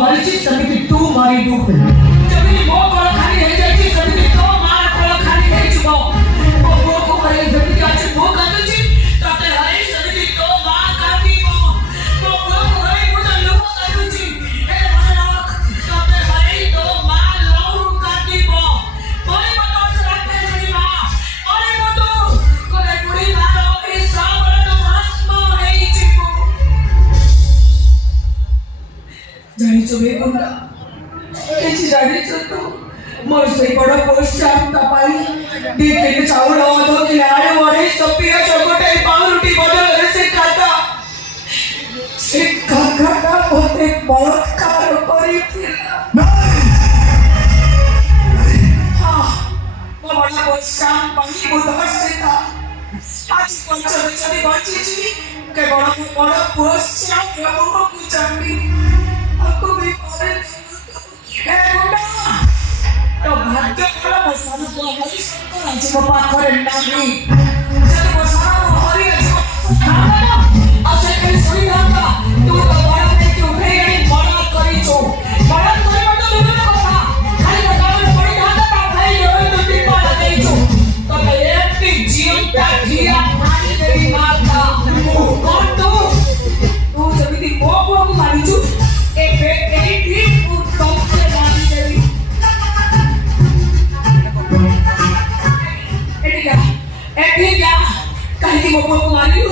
मारिछि समिति तू मारिबु जमिति मो कोळ खाली हे जायछि समिति तो मार कोळ खाली हे जिवो मो को मारि जमिति आज मो कांदछि तते हरे समिति तो मा कांदिबो तो मो को हरे मो लोक कांदछि हे मनराख तते हरे तो मा लहु कांदिबो परे मतो राखे जनि मा परे मतो कोले बुढी मारो ए सावरण भस्म हेइ जिवो जानिছো बेगुंडा किछि जानिছো तो मोर से बड़ पोस्टाम तपाई दी के चावल अध किलो आरे वरे सपिया चगटे पाउरुटी बदल से खाता ना होते बलात्कार करी थिला हां बड़ा पोस्टाम पानी बुधर से था आज पंचमी बची छी के बड़ा पोस्टाम के मुंह को चांदी आपको भी करे हे गुंडा तो भाग्य वाला बसानो को हरि शंकर आज को पाखरे नामी जब बसानो हरि आज को नाम असे के सही नाता तू तो बड़ा में क्यों भेड़ी बड़ा करी छो बड़ा करे मत दूर कथा खाली बताओ बड़ी हाथ का भाई ये तो टिपा लगे छो तो एक की जीवता धिया भाई तेरी माता कौन तू जमिति को मारी छो ए कहीं की वो मारी